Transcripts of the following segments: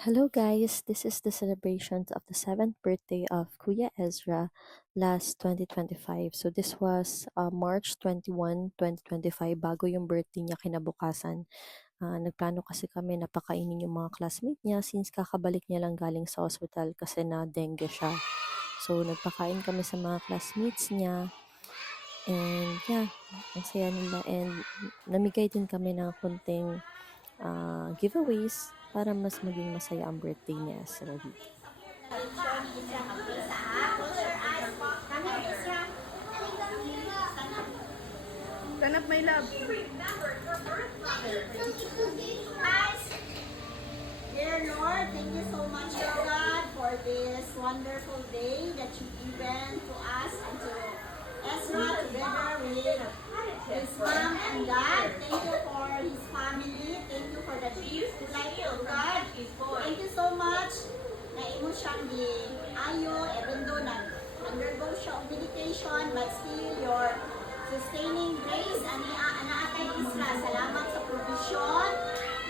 Hello guys, this is the celebrations of the 7th birthday of Kuya Ezra last 2025. So this was March 21, 2025 bago yung birthday niya kinabukasan. Nagplano kasi kami na pakainin yung mga classmate niya since kakabalik niya lang galing sa hospital kasi na dengue siya. So nagpakain kami sa mga classmates niya and yeah, ang saya nila and namigay din kami ng kunting giveaways para mas maging masaya ang birthday ni Ezra dito. Stand up, my love. Dear Lord, thank you so much, Lord God, for this wonderful day that you've given to us and to Ezra together with his mom and dad. Thank you for his family. Thank you for the gift like of God. Thank you so much na imo siyang di ayo, even though undergo siya of medication, but still your sustaining grace and anaatay Isra. Salamat sa provision.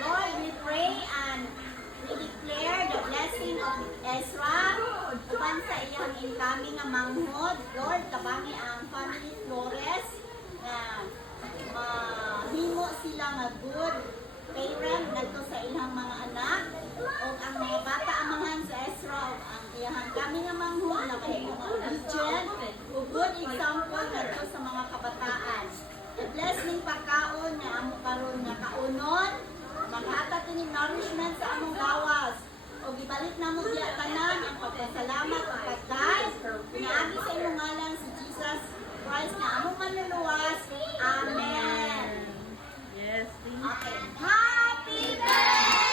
Lord, we pray and we declare the blessing of Ezra uban sa iyang incoming nga manghod. Lord, kabangi ang family Flores na mahimo sila nga good parent ngadto sa ilang mga anak o ang mga bata amahan sa Ezra o ang iyang kami nga manghod na mahimo nga obedient o good example ngadto sa mga kabataan. The blessing pagkaon nga amo karon nga kaunon maghatag kini nourishment sa among gawas o gibalik namo diya tanan ang pagpasalamat ug pagkain pinaagi sa imong ngalan si Jesus Christ na among manluluwas. Amen. Yes, please. Okay. Happy birthday!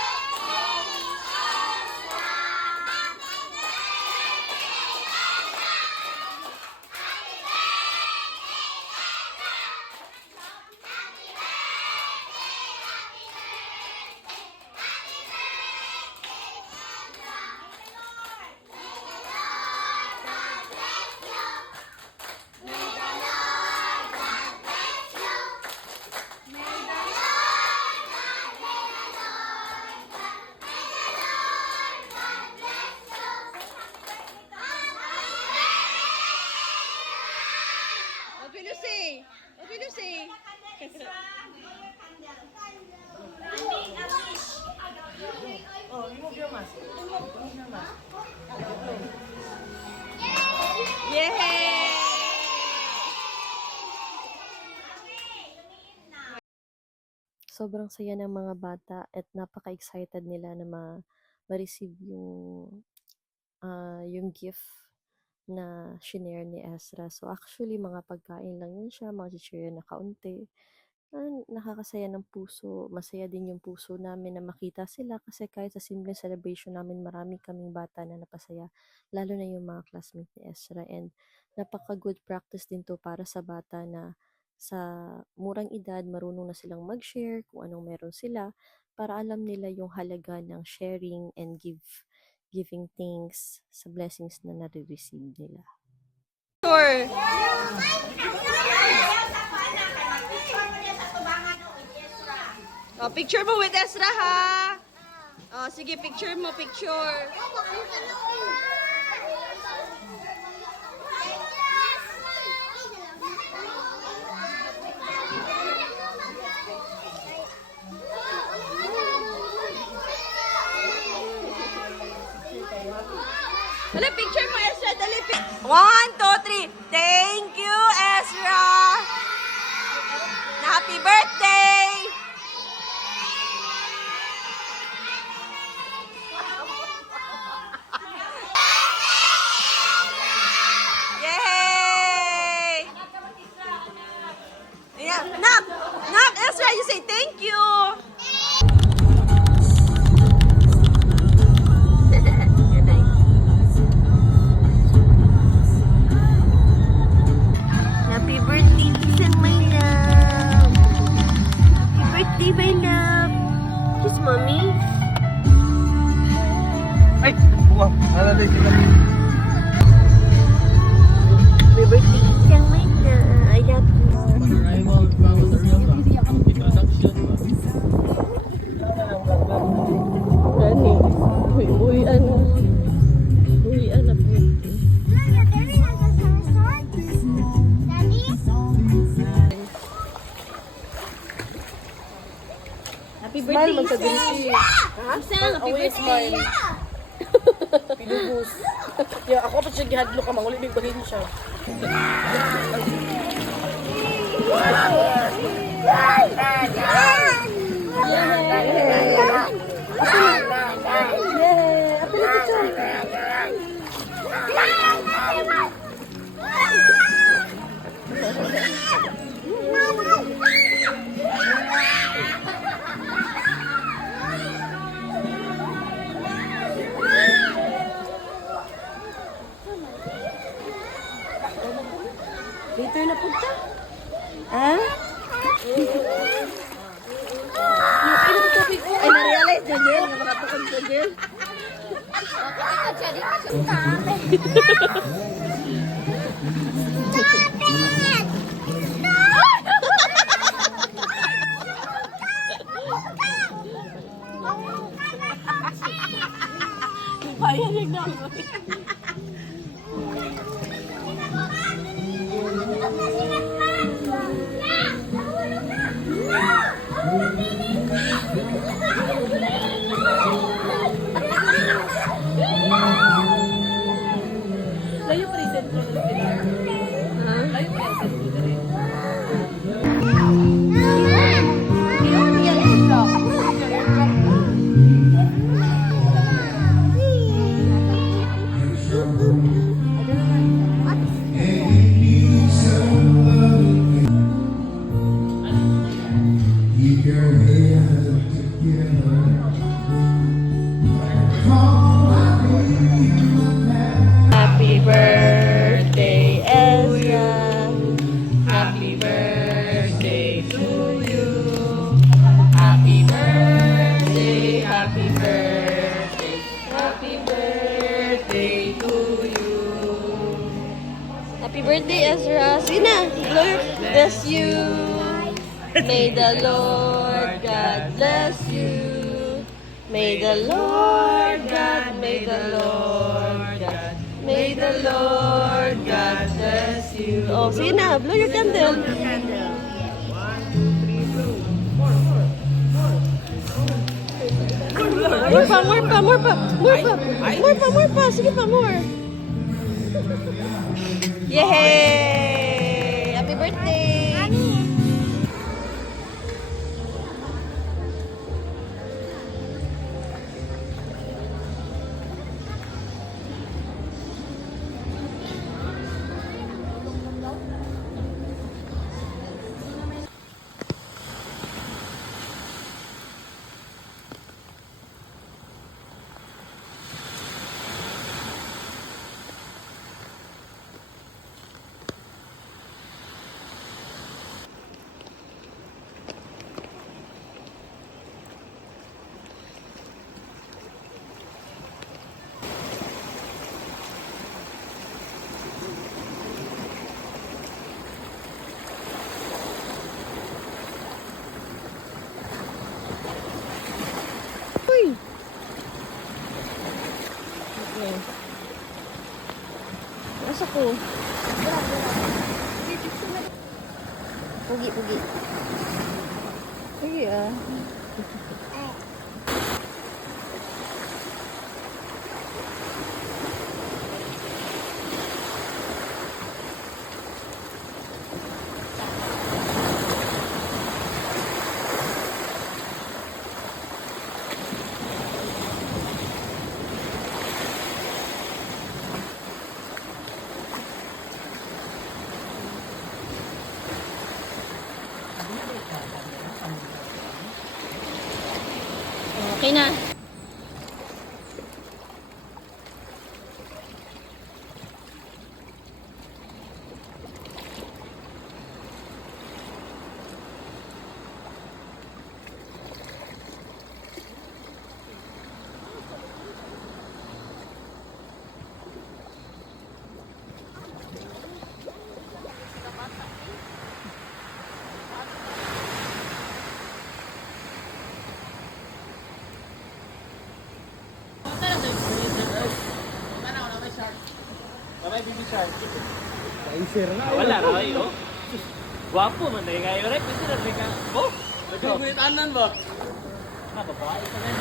What will you say? What will you say? Oh, remove your mask. Remove your mask. Yay! Sobrang saya ng mga bata at napaka-excited nila na ma-receive yung gift na shinare ni Ezra. So actually, mga pagkain lang yun siya, mga chichirya na kaunti. Nakakasaya ng puso. Masaya din yung puso namin na makita sila kasi kahit sa simple celebration namin, marami kaming bata na napasaya. Lalo na yung mga classmate ni Ezra. And napaka-good practice din to para sa bata na sa murang edad, marunong na silang mag-share kung anong meron sila para alam nila yung halaga ng sharing and giving thanks sa blessings na nare-receive nila. Sure. Oh, picture mo with Ezra ha. Oh, sige, picture mo, picture. Dali, picture mo, Ezra. Dali, 1, 2, 3. Thank you, Ezra. Na happy birthday. Yay! Yeah. Knock, Ezra, you say thank you. Happy birthday, Tisan, my love. Happy birthday, my love. Kiss, mommy. Ay! Wow! Alalay sila. Happy birthday, Tisan, my love. I love you. Introduction. Nani? Happy birthday, Smile man sa dili. Isang happy Always birthday. smile. Pinubus. Yeah, ako pa siya gihadlo ka, manguli big bagay siya. Later na punta. Ha? Ay, na-realize na Jel, nga makatukod sa Jel. Payag na ako. Layo pa rin sentro ng Pilar. Layo pa rin sentro na rin. Happy birthday, Ezra. Happy birthday to you. Happy birthday, happy birthday, happy birthday to you. Happy birthday, Ezra. Sina, Lord bless you. May the Lord God bless you. May the Lord God, may the Lord God, may the Lord God bless you. Oh, sige na, blow your candle. More pa, more pa, more pa, more pa, more pa, more pa, sige pa, more. Yay! Happy birthday! Uy! Okay. Nasa ko? Pugi, pugi. Pugi ah. Okay na. Wala na kayo. Guwapo man tayo kayo. Right? Pwede na rin ka. Oh! Nagkagunit-anan ba? babae ka na.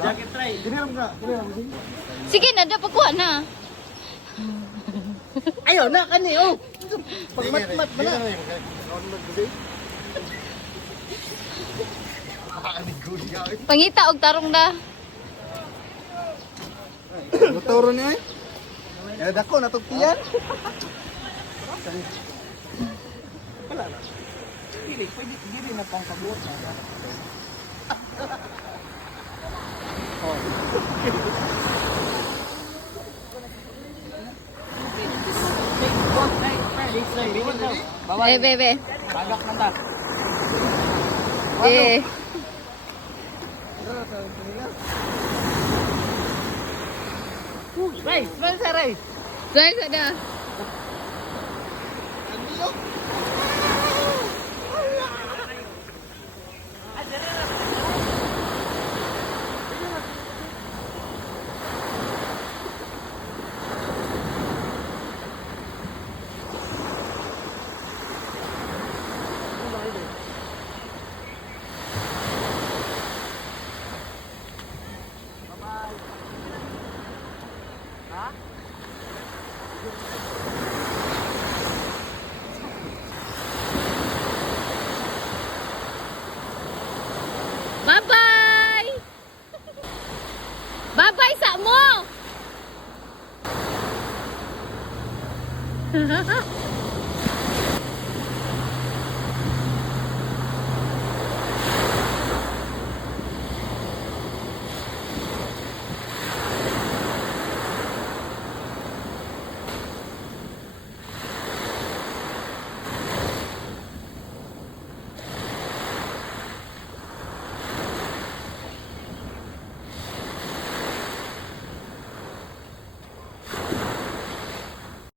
Jacket try. Sige na, dapat kuha na. Ayaw na, kani, oh. Pagmat-mat mo na. Pangita og tarong na. Motoro niya eh. Ya dako natugtiyan. Bebe. Bagak na ta. Eh. Ray, smell sa Ray. Saan ka na? Bye-bye! Bye-bye sa mo!